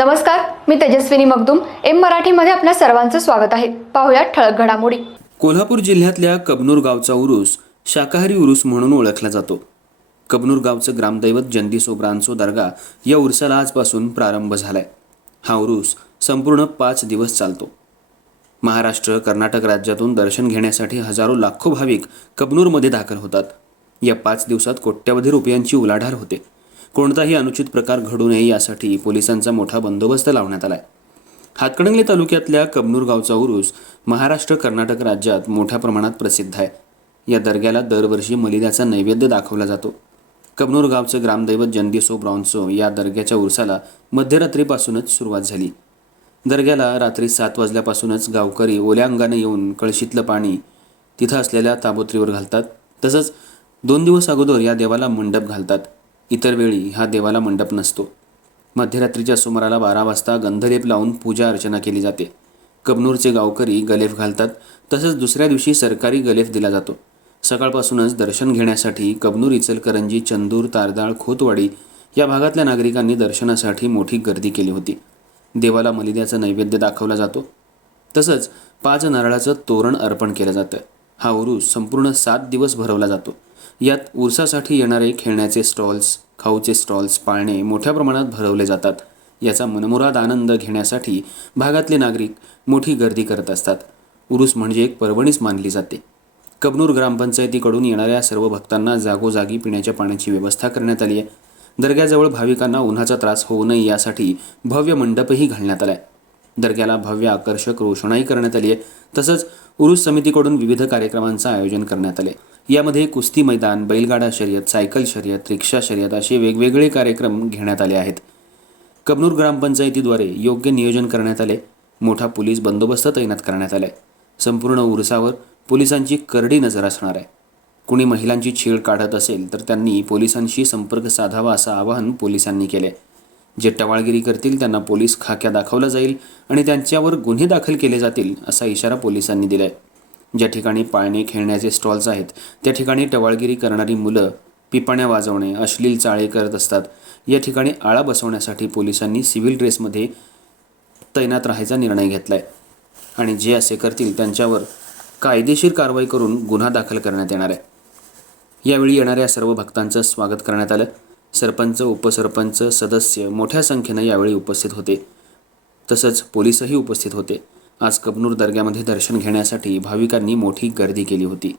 नमस्कार मी तेजस्विनी मगदुम. एम मराठीमध्ये आपल्या सर्वांचं स्वागत आहे. पाहुयात ठळक घडामोडी. कोल्हापूर जिल्ह्यातल्या कबनूर गावचा उरूस शाकाहारी उरूस म्हणून ओळखला जातो. कबनूर गावचं ग्रामदैवत जंदीसोब्रांचो दर्गा या उरसाला आजपासून प्रारंभ झालाय. हा उरूस संपूर्ण पाच दिवस चालतो. महाराष्ट्र कर्नाटक राज्यातून दर्शन घेण्यासाठी हजारो लाखो भाविक कबनूरमध्ये दाखल होतात. या पाच दिवसात कोट्यवधी रुपयांची उलाढाल होते. कोणताही अनुचित प्रकार घडू नये यासाठी पोलिसांचा मोठा बंदोबस्त लावण्यात आला आहे हातकणंगले तालुक्यातल्या कबनूर गावचा उरूस महाराष्ट्र कर्नाटक राज्यात मोठ्या प्रमाणात प्रसिद्ध आहे. या दर्ग्याला दरवर्षी मलिदाचा नैवेद्य दाखवला जातो. कबनूर गावचं ग्रामदैवत जंदिसो ब्रॉन्सो या दर्ग्याच्या उरसाला मध्यरात्रीपासूनच सुरुवात झाली. दर्ग्याला रात्री सात वाजल्यापासूनच गावकरी ओल्या अंगाने येऊन कळशीतलं पाणी तिथं असलेल्या ताबोत्रीवर घालतात. तसंच दोन दिवस अगोदर या देवाला मंडप घालतात. इतर वेळी हा देवाला मंडप नसतो. मध्यरात्रीच्या सुमाराला बारा वाजता गंधलेप लावून पूजा अर्चना केली जाते. कबनूरचे गावकरी गलेफ घालतात तसंच दुसऱ्या दिवशी सरकारी गलेफ दिला जातो. सकाळपासूनच दर्शन घेण्यासाठी कबनूर इचलकरंजी चंदूर तारदाळ खोतवाडी या भागातल्या नागरिकांनी दर्शनासाठी मोठी गर्दी केली होती. देवाला मलिद्याचा नैवेद्य दाखवला जातो. तसंच पाच नारळाचं तोरण अर्पण केलं जातं. हा उरूस संपूर्ण सात दिवस भरवला जातो. यात उरसासाठी येणारे खेळण्याचे स्टॉल्स खाऊचे स्टॉल्स पाळणे मोठ्या प्रमाणात भरवले जातात. याचा मनमुराद आनंद घेण्यासाठी भागातले नागरिक मोठी गर्दी करत असतात. उरूस म्हणजे एक पर्वणीच मानली जाते. कबनूर ग्रामपंचायतीकडून येणाऱ्या सर्व भक्तांना जागोजागी पिण्याच्या पाण्याची व्यवस्था करण्यात आली आहे दर्ग्याजवळ भाविकांना उन्हाचा त्रास होऊ नये यासाठी भव्य मंडपही घालण्यात आला आहे दर्ग्याला भव्य आकर्षक रोषणाई करण्यात आली आहे. तसंच उरुस समितीकडून विविध कार्यक्रमांचं आयोजन करण्यात आले यामध्ये कुस्ती मैदान बैलगाडा शर्यत सायकल शर्यत रिक्षा शर्यत असे वेगवेगळे कार्यक्रम घेण्यात आले आहेत. कबनूर ग्रामपंचायतीद्वारे योग्य नियोजन करण्यात आले मोठा पोलीस बंदोबस्त तैनात करण्यात आला आहे संपूर्ण उरसावर पोलिसांची करडी नजर असणार आहे. कुणी महिलांची छेड काढत असेल तर त्यांनी पोलिसांशी संपर्क साधावा असं आवाहन पोलिसांनी केले जे टवाळगिरी करतील त्यांना पोलीस खाक्या दाखवला जाईल आणि त्यांच्यावर गुन्हे दाखल केले जातील असा इशारा पोलिसांनी दिलाय. ज्या ठिकाणी पाळणे खेळण्याचे स्टॉल्स आहेत त्या ठिकाणी टवाळगिरी करणारी मुलं पिपाण्या वाजवणे अश्लील चाळे करत असतात. या ठिकाणी आळा बसवण्यासाठी पोलिसांनी सिव्हिल ड्रेसमध्ये तैनात राहायचा निर्णय घेतलाय. आणि जे असे करतील त्यांच्यावर कायदेशीर कारवाई करून गुन्हा दाखल करण्यात येणार आहे. यावेळी येणाऱ्या सर्व भक्तांचं स्वागत करण्यात आलं. सरपंच उपसरपंच सदस्य मोठ्या संख्येनं यावेळी उपस्थित होते. तसंच पोलीसही उपस्थित होते. आज कबनूर दर्ग्यामध्ये दर्शन घेण्यासाठी भाविकांनी मोठी गर्दी केली होती.